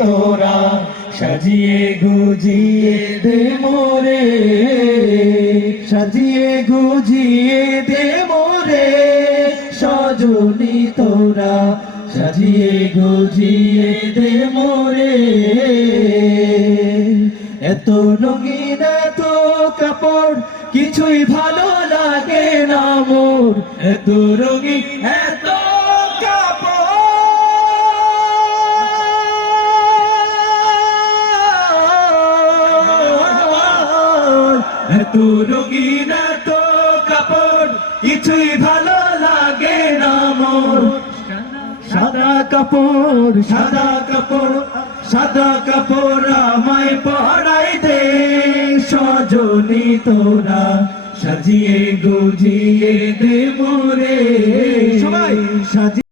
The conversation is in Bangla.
তোরা সাজিয়ে গুজিয়ে দে মোরে, সাজিয়ে গুজিয়ে দে মোরে সজনী তোরা সাজিয়ে গুজিয়ে দে মোরে। এত রঙিন এত কাপড় কিছুই ভালো লাগে না মোর, এত রঙিন এত এত রঙিন এত কাপড় কিছুই ভালো লাগে না মোর। সাদা কাপড় সাদা কাপড় সাদা কাপড় আমায় পরাই দে সজনী তোরা সাজিয়ে গুজিয়ে দে মোরে, সবাই সাজিয়ে